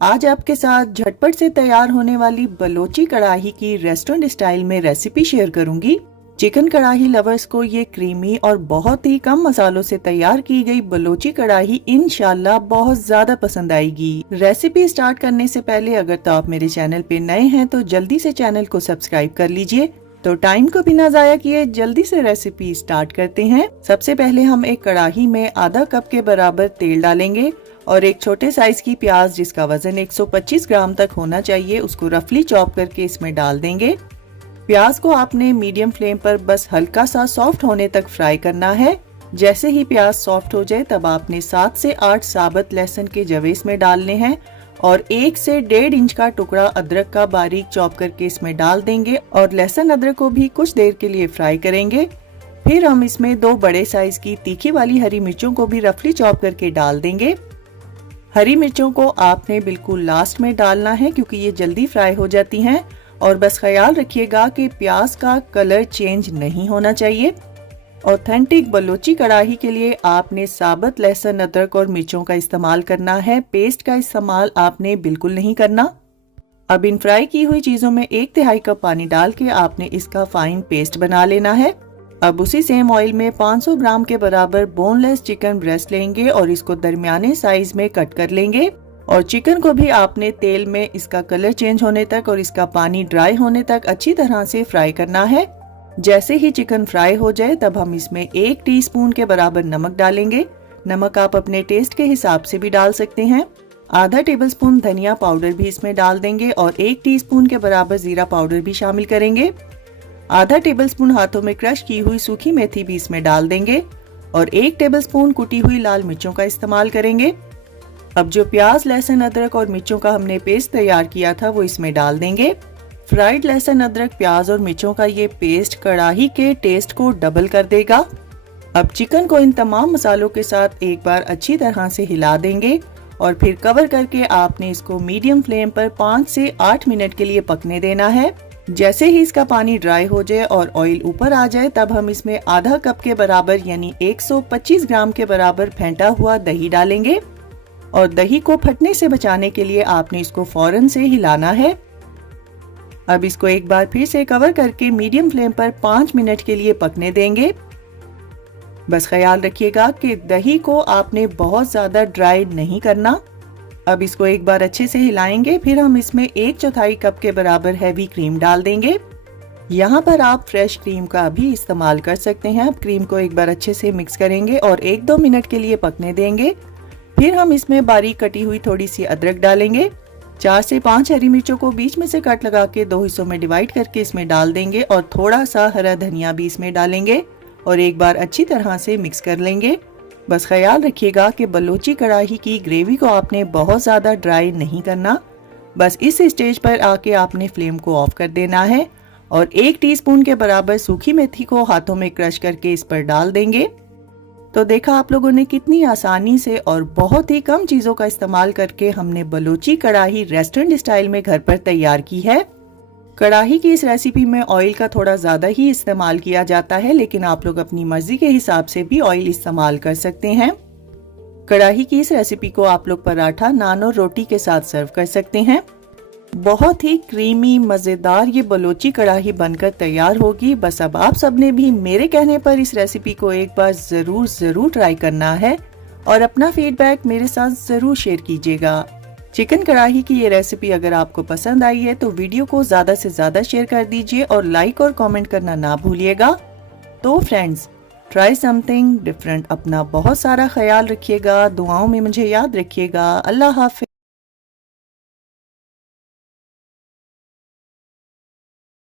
आज आपके साथ झटपट से तैयार होने वाली बलोची कढ़ाई की रेस्टोरेंट स्टाइल में रेसिपी शेयर करूंगी। चिकन कढ़ाई लवर्स को ये क्रीमी और बहुत ही कम मसालों से तैयार की गई बलोची कढ़ाई इंशाल्लाह बहुत ज्यादा पसंद आएगी। रेसिपी स्टार्ट करने से पहले अगर तो आप मेरे चैनल पे नए हैं तो जल्दी से चैनल को सब्सक्राइब कर लीजिए। तो टाइम को बिना जाया किए जल्दी से रेसिपी स्टार्ट करते हैं। सबसे पहले हम एक कढ़ाई में आधा कप के बराबर तेल डालेंगे और एक छोटे साइज की प्याज जिसका वजन 125 ग्राम तक होना चाहिए उसको रफली चॉप करके इसमें डाल देंगे। प्याज को आपने मीडियम फ्लेम पर बस हल्का सा सॉफ्ट होने तक फ्राई करना है। जैसे ही प्याज सॉफ्ट हो जाए तब आपने 7 से 8 साबुत लहसुन के जवे इसमें डालने हैं और 1 से 1.5 इंच का टुकड़ा अदरक का बारीक चॉप करके इसमें डाल देंगे और लहसुन अदरक को भी कुछ देर के लिए फ्राई करेंगे। फिर हम इसमें 2 बड़े साइज की तीखी वाली हरी मिर्चों को भी रफली चॉप करके डाल देंगे। हरी मिर्चों को आपने बिल्कुल लास्ट में डालना है क्योंकि ये जल्दी फ्राई हो जाती हैं और बस ख्याल रखिएगा कि प्याज का कलर चेंज नहीं होना चाहिए। ऑथेंटिक बलोची कढ़ाई के लिए आपने साबुत लहसुन अदरक और मिर्चों का इस्तेमाल करना है, पेस्ट का इस्तेमाल आपने बिल्कुल नहीं करना। अब इन फ्राई की हुई चीजों में 1/3 कप पानी डाल के आपने इसका फाइन पेस्ट बना लेना है। अब उसी सेम ऑयल में 500 ग्राम के बराबर बोनलेस चिकन ब्रेस्ट लेंगे और इसको दरमियाने साइज में कट कर लेंगे और चिकन को भी आपने तेल में इसका कलर चेंज होने तक और इसका पानी ड्राई होने तक अच्छी तरह से फ्राई करना है। जैसे ही चिकन फ्राई हो जाए तब हम इसमें 1 टीस्पून के बराबर नमक डालेंगे। नमक आप अपने टेस्ट के हिसाब से भी डाल सकते हैं। आधा टेबलस्पून धनिया पाउडर भी इसमें डाल देंगे और 1 टीस्पून के बराबर जीरा पाउडर भी शामिल करेंगे। आधा टेबलस्पून हाथों में क्रश की हुई सूखी मेथी भी इसमें डाल देंगे और 1 टेबलस्पून कुटी हुई लाल मिर्चों का इस्तेमाल करेंगे। अब जो प्याज लहसुन अदरक और मिर्चों का हमने पेस्ट तैयार किया था वो इसमें डाल देंगे। फ्राइड लहसुन अदरक प्याज और मिर्चों का ये पेस्ट कढ़ाई के टेस्ट को डबल कर देगा। अब चिकन को इन तमाम मसालों के साथ एक बार अच्छी तरह से हिला देंगे और फिर कवर करके आपने इसको मीडियम फ्लेम पर 5 से 8 मिनट के लिए पकने देना है। जैसे ही इसका पानी ड्राई हो जाए और ऑयल ऊपर आ जाए तब हम इसमें आधा कप के बराबर यानी 125 ग्राम के बराबर फेंटा हुआ दही डालेंगे और दही को फटने से बचाने के लिए आपने इसको फौरन से हिलाना है। अब इसको एक बार फिर से कवर करके मीडियम फ्लेम पर 5 मिनट के लिए पकने देंगे। बस ख्याल रखिएगा कि दही को आपने बहुत ज्यादा ड्राई नहीं करना। अब इसको एक बार अच्छे से हिलाएंगे। फिर हम इसमें 1/4 कप के बराबर हैवी क्रीम डाल देंगे। यहाँ पर आप फ्रेश क्रीम का भी इस्तेमाल कर सकते हैं। अब क्रीम को एक बार अच्छे से मिक्स करेंगे और 1-2 मिनट के लिए पकने देंगे। फिर हम इसमें बारीक कटी हुई थोड़ी सी अदरक डालेंगे। 4 से 5 हरी मिर्चों को बीच में से कट लगा के 2 हिस्सों में डिवाइड करके इसमें डाल देंगे और थोड़ा सा हरा धनिया भी इसमें डालेंगे और एक बार अच्छी तरह से मिक्स कर लेंगे। बस ख्याल रखिएगा कि बलोची कढ़ाई की ग्रेवी को आपने बहुत ज्यादा ड्राई नहीं करना। बस इस स्टेज पर आके आपने फ्लेम को ऑफ कर देना है और 1 टीस्पून के बराबर सूखी मेथी को हाथों में क्रश करके इस पर डाल देंगे। तो देखा आप लोगों ने कितनी आसानी से और बहुत ही कम चीजों का इस्तेमाल करके हमने बलोची कढ़ाई रेस्टोरेंट स्टाइल में घर पर तैयार की है। कढ़ाई की इस रेसिपी में ऑयल का थोड़ा ज्यादा ही इस्तेमाल किया जाता है, लेकिन आप लोग अपनी मर्जी के हिसाब से भी ऑयल इस्तेमाल कर सकते हैं। कढ़ाई की इस रेसिपी को आप लोग पराठा, नान और रोटी के साथ सर्व कर सकते हैं। बहुत ही क्रीमी मजेदार ये बलोची कढ़ाई बनकर तैयार होगी। बस अब आप सबने भी मेरे कहने पर इस रेसिपी को एक बार जरूर ट्राई करना है और अपना फीडबैक मेरे साथ जरूर शेयर कीजिएगा। चिकन कढ़ाई की ये रेसिपी अगर आपको पसंद आई है तो वीडियो को ज्यादा से ज्यादा शेयर कर दीजिए और लाइक और कमेंट करना ना भूलिएगा। तो फ्रेंड्स, ट्राई समथिंग डिफरेंट। अपना बहुत सारा ख्याल रखिएगा, दुआओं में मुझे याद रखिएगा। अल्लाह हाफिज।